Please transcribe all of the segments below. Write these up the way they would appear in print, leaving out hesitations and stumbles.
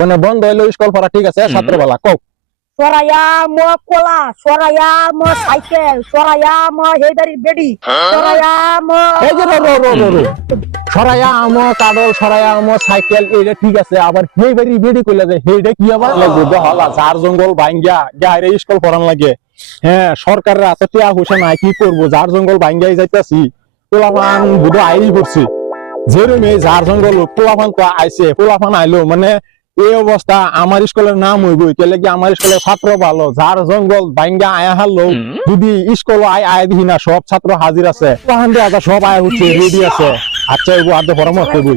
মানে বন্ধ হইলো স্কুল পড়া ঠিক আছে ছাত্রবেলা কও সরাইয়া মো কোলা সরাইয়া মো সাইকেল সরাইয়া মো হেদারি বেডি সরাইয়া মো এই যে রো সরাইয়া আমো কাডল সরাইয়া আমো সাইকেল এইটা ঠিক আছে আবার হেই বাড়ি বেডি কইলা যে হেইটা কি আবার লাগবে বহলা জার জঙ্গল ভাঙ্গা গায়রে স্কুল পড়ান লাগে হ্যাঁ সরকারের আছে টিয়া হোসেন নাই কি করব জার জঙ্গল ভাঙ্গাই যাইতাছি পোলাপান বুধ আইই করছি যেরমে জার জঙ্গল পোলাপান তো আইছে পোলাপান আইলো মানে এই অবস্থা আমার স্কুলের নাম হইবই কেলে কি আমার স্কুলের ছাত্র ভালো যার জঙ্গল ভাঙ্গা আয়া হারলো যদি স্কুল আয় দিহি না সব ছাত্র হাজির আছে সব আয় হচ্ছে রেডি আছে আচ্ছা এগো আদে পরামর্শ কইবই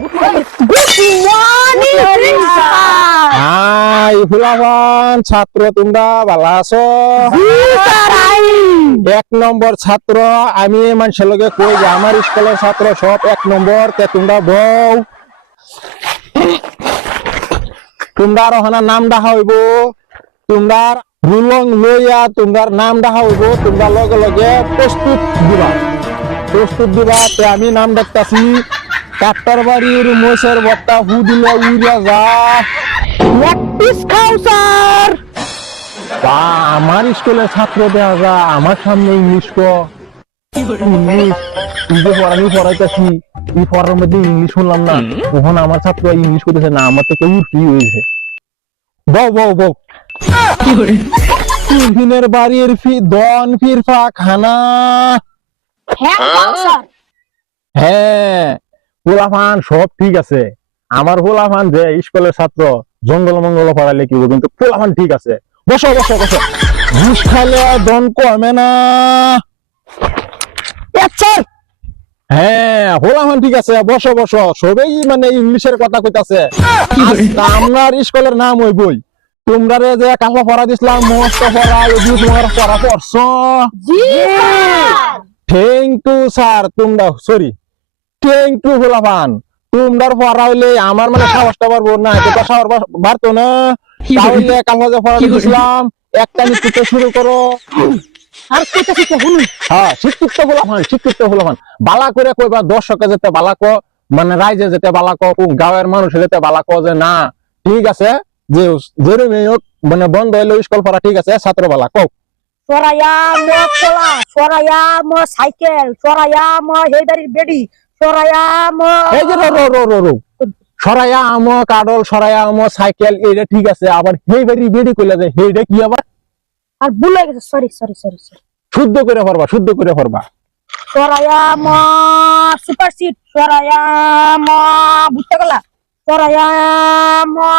হাই ফুলাবান ছাত্র তোমরা ভালো আছো এক নম্বর ছাত্র আমি মানুষের লগে কই যে আমার স্কুলের ছাত্র সব এক নম্বর তে তোমরা বউ তোমরার ওখানে নাম ডাহা হইব তোমরার রুলং লইয়া তোমরার নাম ডাহা হইব তোমরা লগে লগে প্রস্তুত দিবা তে আমি নাম ডাকতাছি কাট্টার বাড়ির মোষের বত্তা হু দিলে উইরা যা প্র্যাকটিস খাও স্যার বা আমার স্কুলের ছাত্র দেয়া যা আমার সামনে ইংলিশ কো ইংলিশ যে পড়ানি পড়াইতেছি এই পড়ার মধ্যে ইংলিশ শুনলাম না তখন আমার ছাত্র ইংলিশ করতেছে না আমার থেকে উর্ফি হয়েছে বউ তুহিনের বাড়ির দন ফিরফা খানা হ্যাঁ পোলাফান সব ঠিক আছে আমার পোলাফান যে স্কুলের ছাত্র জঙ্গল মঙ্গল পড়াইলে কি কিন্তু পোলাফান ঠিক আছে বসো ঘুষ খাইলে দন কমে না হ্যাঁ হোলামান ঠিক আছে বসো সবাই মানে ইংলিশের কথা কইতাছে আপনার স্কুলের নাম ওই বই তোমরা যে কাঁচা পড়া দিছিলাম মস্ত পড়া যদি তোমার পড়া পড়ছো থ্যাংক ইউ স্যার তোমরা সরি থ্যাংক ইউ হোলামান তোমরার পড়া হইলে আমার মানে সাহসটা পারবো না এটা সাহস বাড়তো না তাহলে কাঁচা যে পড়া দিছিলাম একটা নিতে শুরু করো আর কইতা শিখতে হলু হ্যাঁ শিক্ষিত হলাম বালা করে কইবা দর্শকে যেতে বালা কো মানে রাইজে যেতে বালা কো গাঁয়ের মানুষ যেতে বালা কো যে না ঠিক আছে যে যেরমে মানে বন্ধ হইলো স্কুল পড়া ঠিক আছে ছাত্র বালা কও সরাইয়া মো কোলা সরাইয়া মো সাইকেল সরাইয়া মো হেদারি বেডি সরাইয়া মো এই যে রো সরাইয়া আমো কাডল সরাইয়া আমো সাইকেল এইটা ঠিক আছে আবার হেই বাড়ি বেডি কইলা যে হেইটা কি আবার আর ভুলে গেছে সরি শুদ্ধ করে পড়বা সরাইয়া মো সুপার সিট সরাইয়া মো বুঝতে গলা সরাইয়া মো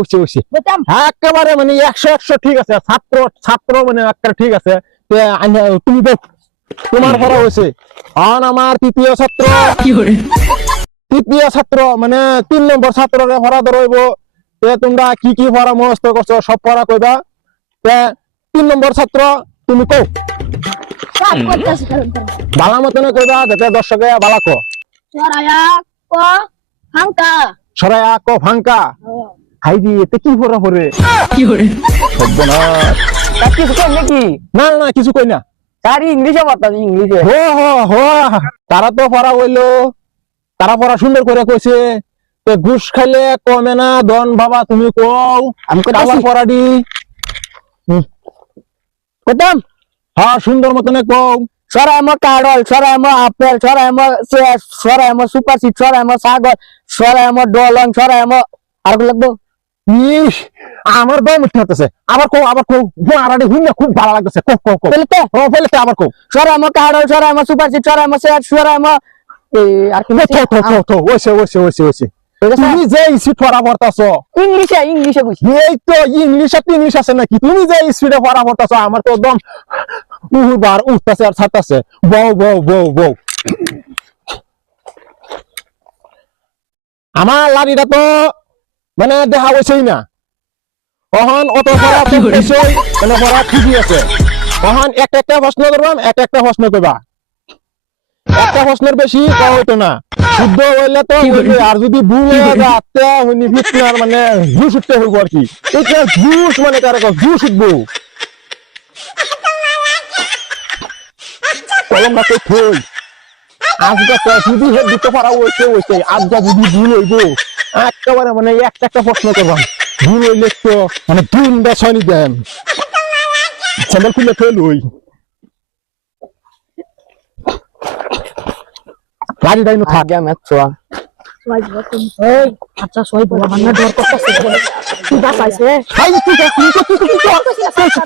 ওছে বুঝতাম একেবারে মানে 100 ঠিক আছে ছাত্র মানে একটা ঠিক আছে তুমি তোমার পড়া হয়েছে আমার তৃতীয় ছাত্র মানে 3 নম্বর ছাত্ররে পড়া ধরইব তোমরা কি পরামর্শ করছো সব পড়া কইবা 3 নম্বর ছাত্র তুমি কও বালা মতনে কইবা যাতে দর্শকে বালা কো সরাইয়া কো ফাঙ্কা হাইদি এতে কি পড়া পড়ে কিছু কই নাকি না কিছু কই না তার ইংলিশে বাতাস ইংলিশে হো তারা তো পড়া হইলো তারা পড়া সুন্দর করে কইছে ঘুষ খাইলে কমে না দন বাবা তুমি কও আমি পড়া দি কইতাম হ্যাঁ সুন্দর মতনে কও সরাইমো কাডল সরাইমো আপেল সরাইমো সরাইমো সুপার সিট সরাইমো সাগর সরাইমো ডলং সরাইমো আর কি লাগবে ইস আমার দম উঠতেছে আবার কও আরাডি হুইনা খুব ভালো লাগতেছে কও ফেলতে আবার কও সরাইমো কাডল সরাইমো সুপার সিট সরাইমো সরাইমো আর কি ওইছে তুমি যে স্পিড পড়া পড়তাছো ইংলিশে বুঝি এই তো ইংলিশ আছে নাকি তুমি যে স্পিডে পড়া পড়তাছো আমার তো একদম উহুবার উঠতাছে আর ছাড়তাছে বউ আমার লাড়িটা তো মানে দেখা হইছেই না অহন অত পড়া মানে পড়া ঠিকই আছে অহন একটা প্রশ্ন করবাম একটা প্রশ্ন কইবা একটা প্রশ্নের বেশি কওয়া হইতো না শুদ্ধ হইলে তো আর যদি ভুল হয়ে যাতে হইনি ফিটনার মানে জুস উঠতে হইব আর কি এটা জুস মানে কারে জুস উঠবো কলম রাখে থই আজকে যদি হে দিতে পারা হইছে আজকে যদি ভুল হইব একেবারে মানে একটা প্রশ্ন করবাম ভুল হইলে তো মানে দুইটা ছয়নি দেন স্যান্ডেল খুলে ফেল ওই গাড়ি ডাইনো থাক আগে আমি ছোয়া এই আচ্ছা সই বলা মানে ডর করতেছে তুই বাসাইছে হাই তুই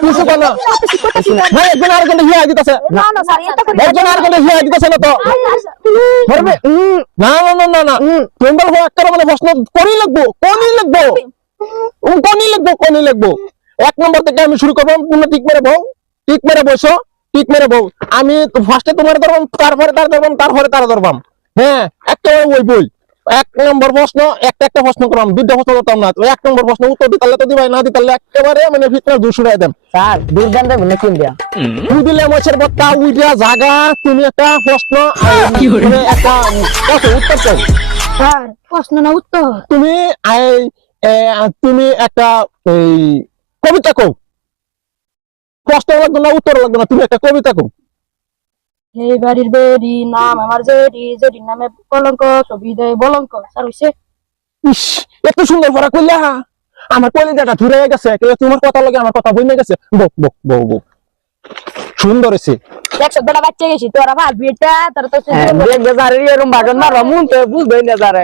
কিছু কেন ভাই একজন আরেকজন হিয়া দিতেছে না না স্যার এটা করে একজন আরেকজন হিয়া দিতেছে না তো ধরবে না না না না না তোমরা হো একটা মানে প্রশ্ন করেই লাগবো কোনই লাগবো এক নম্বর থেকে আমি শুরু করব তুমি টিক মেরে বসো টিক মেরে বউ আমি ফার্স্টে তোমার ধরবাম তারপরে তার ধরবাম হ্যাঁ একেবারে ওই বই এক নম্বর প্রশ্ন একটা প্রশ্ন করলাম দুইটা প্রশ্ন করতাম না এক নম্বর প্রশ্ন উত্তর দিতে তো দিবাই না দিতে একেবারে মানে ফিটনেস দুশুরাই দেন স্যার দুর্দান্ত মানে কোন দিয়া তুই দিলে মশের বত্তা উইডিয়া জায়গা তুমি একটা প্রশ্ন মানে একটা উত্তর চাই স্যার প্রশ্ন না উত্তর তুমি তুমি একটা এই কবিতা কও প্রশ্ন লাগবে না উত্তর লাগবে না তুমি একটা কবিতা কও এই বাড়ির বেরি নাম আমার জেডি জেডির নামে কলঙ্ক ছবি দেয় বলঙ্ক স্যার হইছে ইস এত সুন্দর পড়া কইলা আমার কলিজাটা ধরে গেছে তোমার কথা লাগে আমার কথা বইনে গেছে বউ সুন্দর হয়েছে একশো বেটা বাচ্চা গেছি তোরা ভাববি এটা তোরা তো দেখবে স্যার এরকম বাটন মারবা মন তো বুঝবেই না স্যার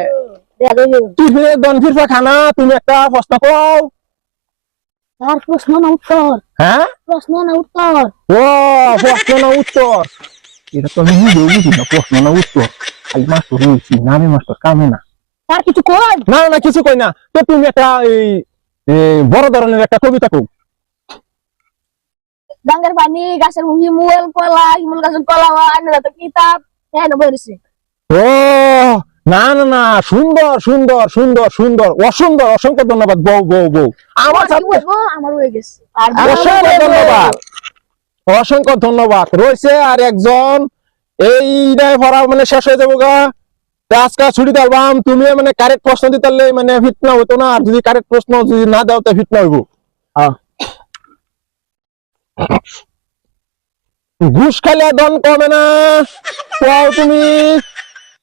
তুই দন ফিরফা খানা তুমি একটা প্রশ্ন কও স্যার প্রশ্ন না উত্তর হ্যাঁ প্রশ্ন না উত্তর ও প্রশ্ন না উত্তর এটা তো আমি নিজেও বুঝি না প্রশ্ন না উত্তর খালি মাস্টার হয়েছি নামে মাস্টার কামে না স্যার কিছু কই না না কিছু কই না তো তুমি একটা এই বড় ধরনের একটা কবিতা কও গাঙ্গের পানি গাছের হিমুল কলা হিমুল গাছের কলা আনলা তো কিতাব হ্যাঁ না বলেছে ও না না না সুন্দর সুন্দর সুন্দর সুন্দর অসুন্দর অসংখ্য ধন্যবাদ বউ আমার সাথে আমার হয়ে গেছে আর অসংখ্য ধন্যবাদ অসংখ্য ধন্যবাদ রয়েছে আর একজন এইটাই পড়া মানে শেষ হয়ে যাবো গা আজকে ছুটি দিলাম তুমি মানে কারেক্ট প্রশ্ন দিতে মানে ফিটনা হতো না আর যদি কারেক্ট প্রশ্ন যদি না দাও তাহলে ফিটনা হইব ঘুষ খাইলে দন কমে না তুমি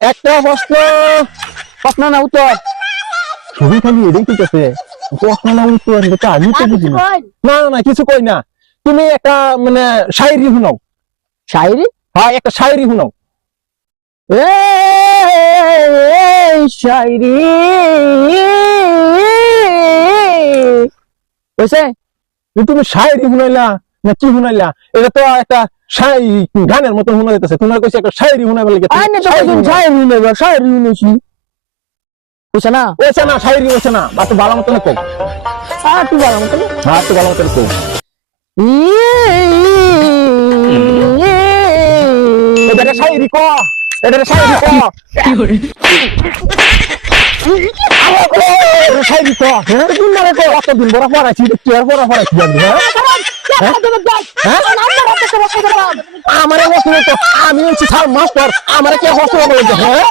একটা প্রশ্ন না উত্তর ছবি খালি এটাই ঠিক আছে প্রশ্ন না উত্তর এটা আমি তো বুঝি না না না কিছু কই না তুমি একটা মানে শায়রি শুনাও শায়রি হ্যাঁ একটা শায়রি শুনাও শায়রি বুঝছে তুমি শায়রি শুনাইলা না কি শুনাইলা এটা তো একটা গানের মতন শোনা যেতেছে তোমার কইছে একটা শায়রি শুনাইবা লাগে শায়রি শুনেছি বুঝছে না ওইছে না শায়রি ওইছে না বা তো ভালো মতন কও স্যার তুই ভালো মতো হ্যাঁ তো ভালো মতন কও এটা শায়রি ক এটা শায়রি ক কি করে শায়রি ক হ্যাঁ তুমি মানে তো কতদিন বড় পড়াইছি কি আর বড় পড়াইছি আমারে প্রশ্ন তো আমি হচ্ছি স্যার মাস্টার আমারে কে প্রশ্ন বলছে হ্যাঁ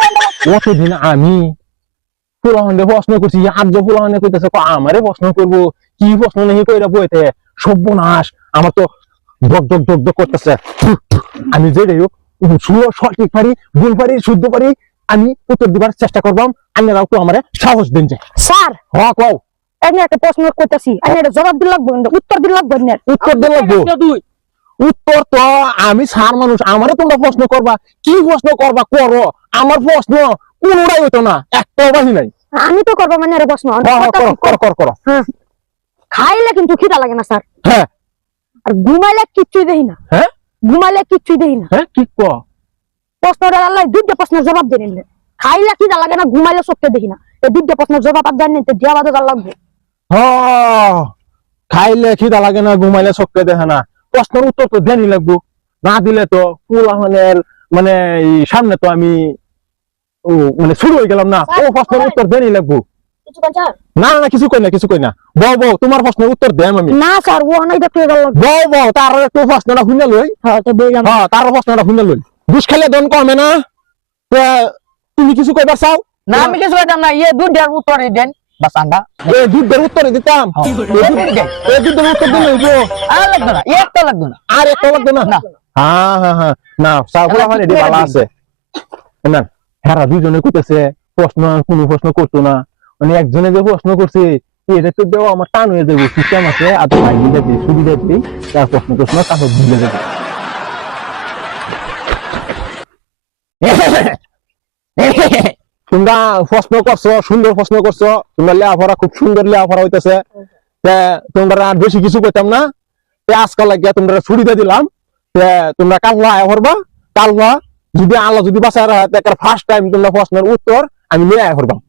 কতদিন আমি পুরাহন্দে প্রশ্ন করছি আর্য পুরাহন্দে কইতেছে আমারে প্রশ্ন করবো কি প্রশ্ন নেই কইরা বইতে সর্বনাশ আমার তো দগ করতেছে আমি যে যাই হোক সঠিক পারি ভুল পারি শুদ্ধ পারি আমি উত্তর দিবার চেষ্টা করবাম আপনারাও তো আমারে সাহস দিন যে স্যার হ্যাঁ কও আমি একটা প্রশ্ন করতেছি আমি এটা জবাব দিলে লাগবে উত্তর দিলে লাগবে না উত্তর দিলে লাগবে উত্তর তো আমি সার মানুষ আমারে তোমরা প্রশ্ন করবা কি প্রশ্ন করবা করো আমার প্রশ্ন কোনটাই হইতো না একটাও বাহি নাই আমি তো করবো মানে প্রশ্ন করো খাইলে কিন্তু খিদা লাগে না স্যার হ্যাঁ আর ঘুমাইলে কিচ্ছুই দেই না হ্যাঁ ঘুমাইলে কিচ্ছুই দেই না হ্যাঁ কি কো প্রশ্নটা আল্লাহ দুইটা প্রশ্নের জবাব দেন খাইলে খিদা লাগে না ঘুমাইলে চোখে দেখি না এই দুইটা প্রশ্নের জবাব আর জানেন তো দিয়া বাদে লাগবে খাইলে খিদা লাগে না ঘুমাইলে চোখে দেখে না প্রশ্নের উত্তর তো দেনই লাগবো না দিলে তো পুরানের মানে সামনে তো আমি মানে শুরু হয়ে গেলাম না ও প্রশ্নের উত্তর দেনই লাগবো না না কিছু কই না বউ তোমার প্রশ্নের উত্তর দেম আমি না স্যার ও নাই দেখতে গেল বউ তার একটু প্রশ্নটা শুনে লই হ্যাঁ তো বললাম হ্যাঁ তার প্রশ্নটা শুনে লই ঘুষ খাইলে দন কমে না তুমি কিছু কইবার চাও না আমি কিছু কইতাম না ইয়ে দুধের উত্তর দেন বাসান্ডা এই দুধের উত্তর দিতাম এই দুধের উত্তর দিলে হইবো আর লাগবে না একটা লাগবে না আর একটা লাগবে না হ্যাঁ না সাগুলা মানে ভালো আছে না হেরা দুজনে কইতেছে কোনো প্রশ্ন করতো না মানে একজনে যে প্রশ্ন করছে এটা তো দেওয়া আমার টান হয়ে যাবে, সিস্টেম আছে আর তো ভাঙিয়ে যাবে, সুবিধা দিই তার প্রশ্ন তারপর ভুলে যাবে। তোমরা প্রশ্ন করছো, সুন্দর প্রশ্ন করছো, তোমরা লেখাপড়া খুব সুন্দর লেখাপড়া হইতেছে, তোমরা আর বেশি কিছু করতাম না, আজকাল লাগিয়া তোমরা সুবিধা দিলাম, তোমরা কাললা আয়া করবা, কাললা যদি আল্লাহ যদি বাঁচায় রাখে ফার্স্ট টাইম তোমরা প্রশ্নের উত্তর আমি নিয়ে আয়া করবাম।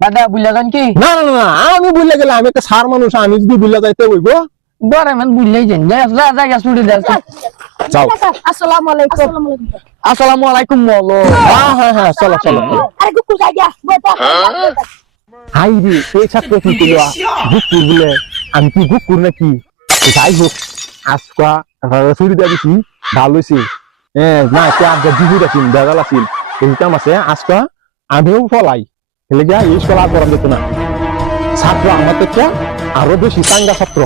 দাদা বুঝলে যান কি? না না না আমি বুঝলে গেলে আমি একটা সার মানুষ, আমি যদি বুঝলে যাইতে বইবো ডরে মান বুঝলেই যান, জায়গা ছুটি দেন। যাও। আসসালামু আলাইকুম। আসসালামু আলাইকুম বলো। হ্যাঁ চলো চলো। আরে গুকু যাই গিয়া বইতা। হাই রে এই ছাত্র কি করলো, গুকুর বলে আমি কি গুকুর নাকি? যাই হোক আজকা ছুটি দিয়ে দিছি, ভালো হয়েছে। না কে আজকে দিবি রাখিন বেজাল আছিল, এইটাম আছে আজকা আমিও ফলাই হেলে গিয়া এই স্কুল আর করাম যেত না, ছাত্র আমার থেকে আরো বেশি চাঙ্গা ছাত্র।